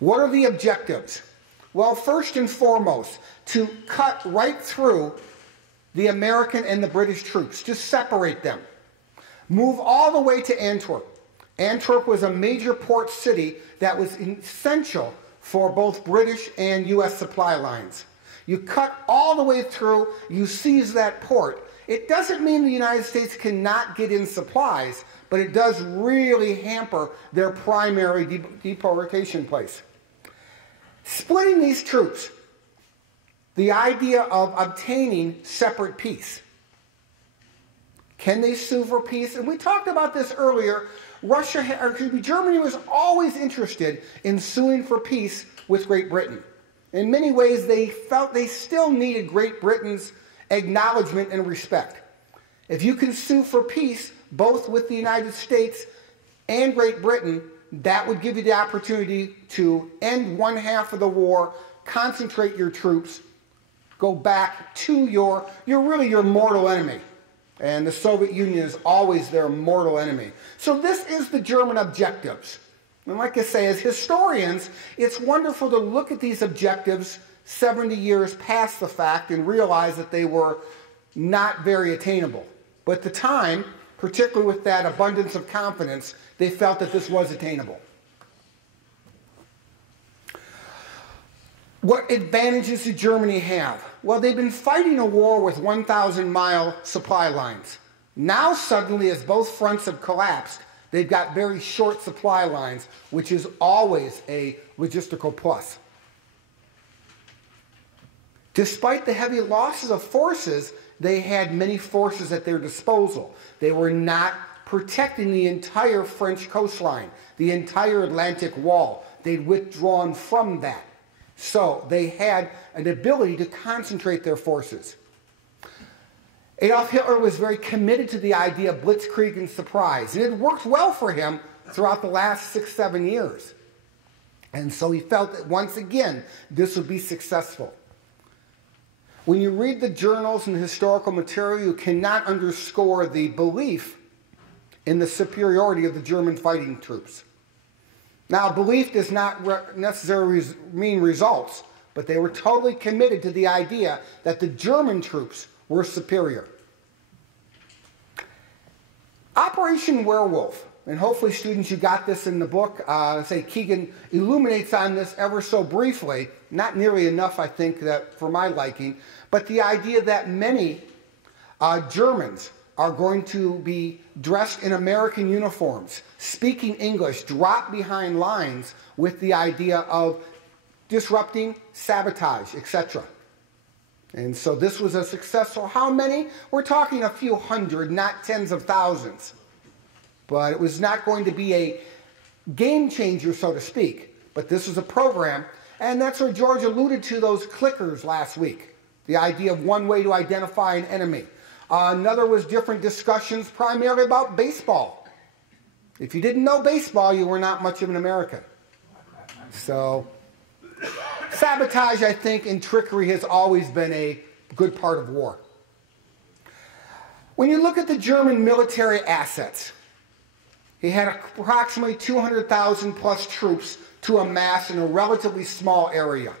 What are the objectives? Well, first and foremost, to cut right through the American and the British troops, to separate them. Move all the way to Antwerp. Antwerp was a major port city that was essential for both British and U.S. supply lines. You cut all the way through, you seize that port. It doesn't mean the United States cannot get in supplies, but it does really hamper their primary deportation place. Splitting these troops, the idea of obtaining separate peace. Can they sue for peace? And we talked about this earlier. Germany was always interested in suing for peace with Great Britain. In many ways, they felt they still needed Great Britain's acknowledgement and respect. If you can sue for peace, both with the United States and Great Britain, that would give you the opportunity to end one half of the war, concentrate your troops, go back to your mortal enemy. And the Soviet Union is always their mortal enemy. So this is the German objectives. And like I say, as historians, it's wonderful to look at these objectives 70 years past the fact and realize that they were not very attainable. But at the time, particularly with that abundance of confidence, they felt that this was attainable. What advantages did Germany have? Well, they've been fighting a war with 1,000-mile supply lines. Now suddenly, as both fronts have collapsed, they've got very short supply lines, which is always a logistical plus. Despite the heavy losses of forces, they had many forces at their disposal. They were not protecting the entire French coastline, the entire Atlantic wall. They'd withdrawn from that. So they had an ability to concentrate their forces. Adolf Hitler was very committed to the idea of blitzkrieg and surprise, and it worked well for him throughout the last 6-7 years. And so he felt that once again, this would be successful. When you read the journals and the historical material, you cannot underscore the belief in the superiority of the German fighting troops. Now, belief does not necessarily mean results, but they were totally committed to the idea that the German troops were superior. Operation Werewolf, and hopefully students, you got this in the book. Keegan illuminates on this ever so briefly, not nearly enough, I think, that for my liking, but the idea that many Germans are going to be dressed in American uniforms, speaking English, drop behind lines with the idea of disrupting, sabotage, etc. And so this was a successful. How many? We're talking a few hundred, not tens of thousands. But it was not going to be a game changer, so to speak. But this was a program, and that's where George alluded to those clickers last week. The idea of one way to identify an enemy. Another was different discussions primarily about baseball. If you didn't know baseball, you were not much of an American. So sabotage, I think, and trickery has always been a good part of war. When you look at the German military assets, he had approximately 200,000 plus troops to amass in a relatively small area.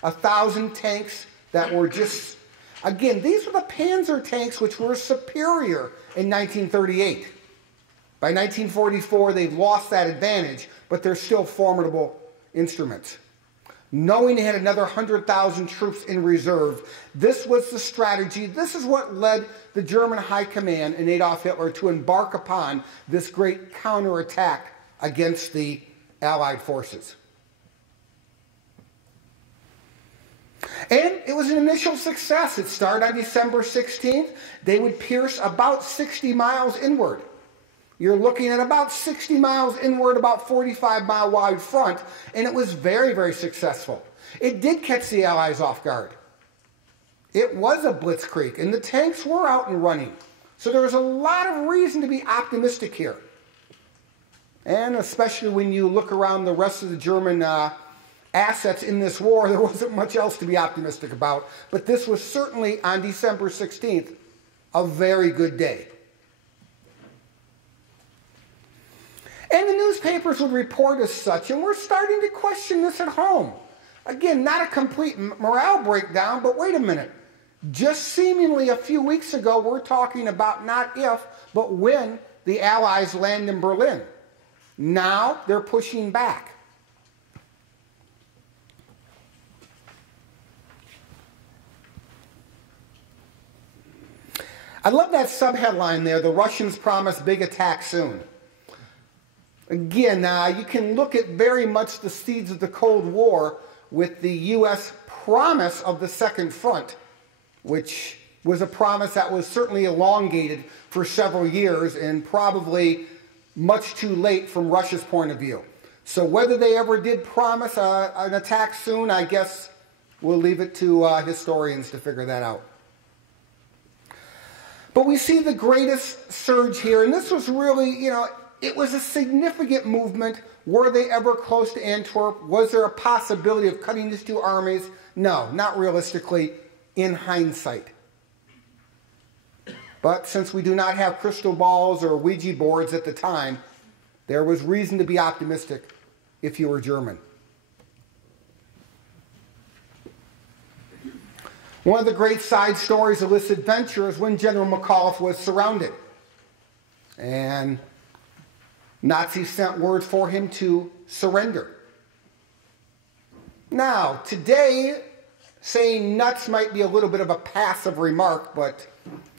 1,000 tanks that were just, again, these were the Panzer tanks which were superior in 1938. By 1944, they've lost that advantage, but they're still formidable instruments. Knowing they had another 100,000 troops in reserve, this was the strategy. This is what led the German high command and Adolf Hitler to embark upon this great counterattack against the Allied forces. And it was an initial success. It started on December 16th. They would pierce about 60 miles inward. You're looking at about 60 miles inward, about 45-mile wide front, and it was very, very successful. It did catch the Allies off guard. It was a blitzkrieg, and the tanks were out and running. So there was a lot of reason to be optimistic here. And especially when you look around the rest of the German assets in this war, there wasn't much else to be optimistic about. But this was certainly, on December 16th, a very good day. And the newspapers would report as such, and we're starting to question this at home. Again, not a complete morale breakdown, but wait a minute. Just seemingly a few weeks ago, we're talking about not if, but when the Allies land in Berlin. Now they're pushing back. I love that subheadline there, the Russians promise big attack soon. Again, you can look at very much the seeds of the Cold War with the U.S. promise of the Second Front, which was a promise that was certainly elongated for several years and probably much too late from Russia's point of view. So whether they ever did promise an attack soon, I guess we'll leave it to historians to figure that out. But we see the greatest surge here, and this was really, it was a significant movement. Were they ever close to Antwerp? Was there a possibility of cutting these two armies? No, not realistically, in hindsight. But since we do not have crystal balls or Ouija boards at the time, there was reason to be optimistic if you were German. One of the great side stories of this adventure is when General McAuliffe was surrounded. And Nazis sent word for him to surrender. Now, today, saying nuts might be a little bit of a passive remark, but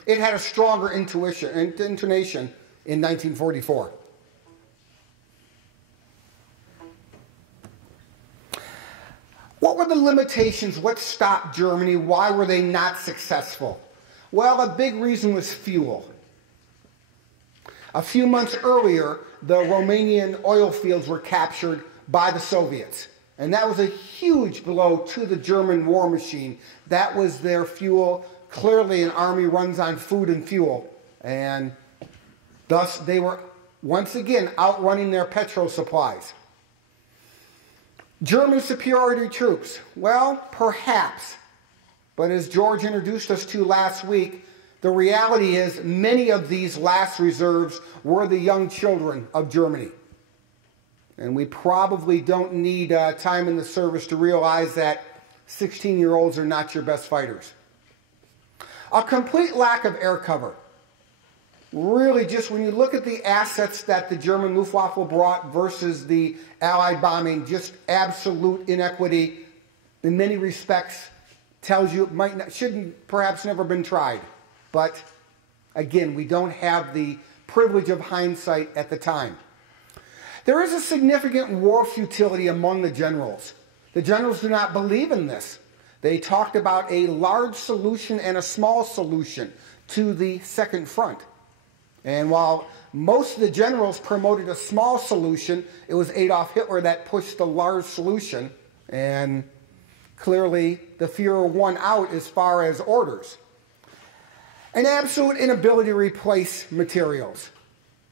it had a stronger intonation in 1944. What were the limitations? What stopped Germany? Why were they not successful? Well, a big reason was fuel. A few months earlier, the Romanian oil fields were captured by the Soviets. And that was a huge blow to the German war machine. That was their fuel. Clearly, an army runs on food and fuel. And thus, they were once again outrunning their petrol supplies. German superiority troops, well, perhaps. But as George introduced us to last week, the reality is many of these last reserves were the young children of Germany. And we probably don't need time in the service to realize that 16-year-olds are not your best fighters. A complete lack of air cover. Really, just when you look at the assets that the German Luftwaffe brought versus the Allied bombing, just absolute inequity in many respects tells you it shouldn't perhaps never been tried. But again, we don't have the privilege of hindsight at the time. There is a significant war futility among the generals. The generals do not believe in this. They talked about a large solution and a small solution to the Second Front. And while most of the generals promoted a small solution, it was Adolf Hitler that pushed the large solution. And clearly, the Führer won out as far as orders. An absolute inability to replace materials.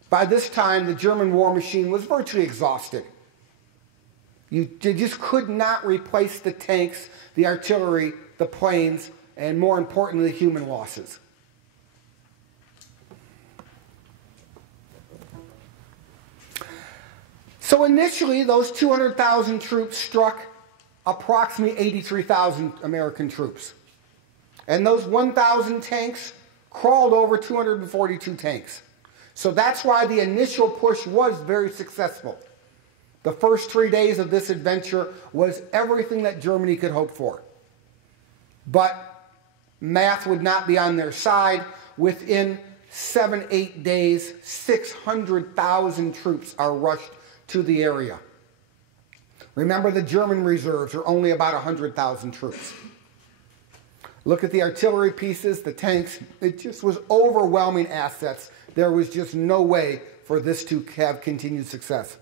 By this time, the German war machine was virtually exhausted. You just could not replace the tanks, the artillery, the planes, and more importantly, the human losses. So initially, those 200,000 troops struck approximately 83,000 American troops. And those 1,000 tanks crawled over 242 tanks. So that's why the initial push was very successful. The first 3 days of this adventure was everything that Germany could hope for. But math would not be on their side. Within 7-8 days, 600,000 troops are rushed to the area. Remember, the German reserves are only about 100,000 troops. Look at the artillery pieces, the tanks. It just was overwhelming assets. There was just no way for this to have continued success.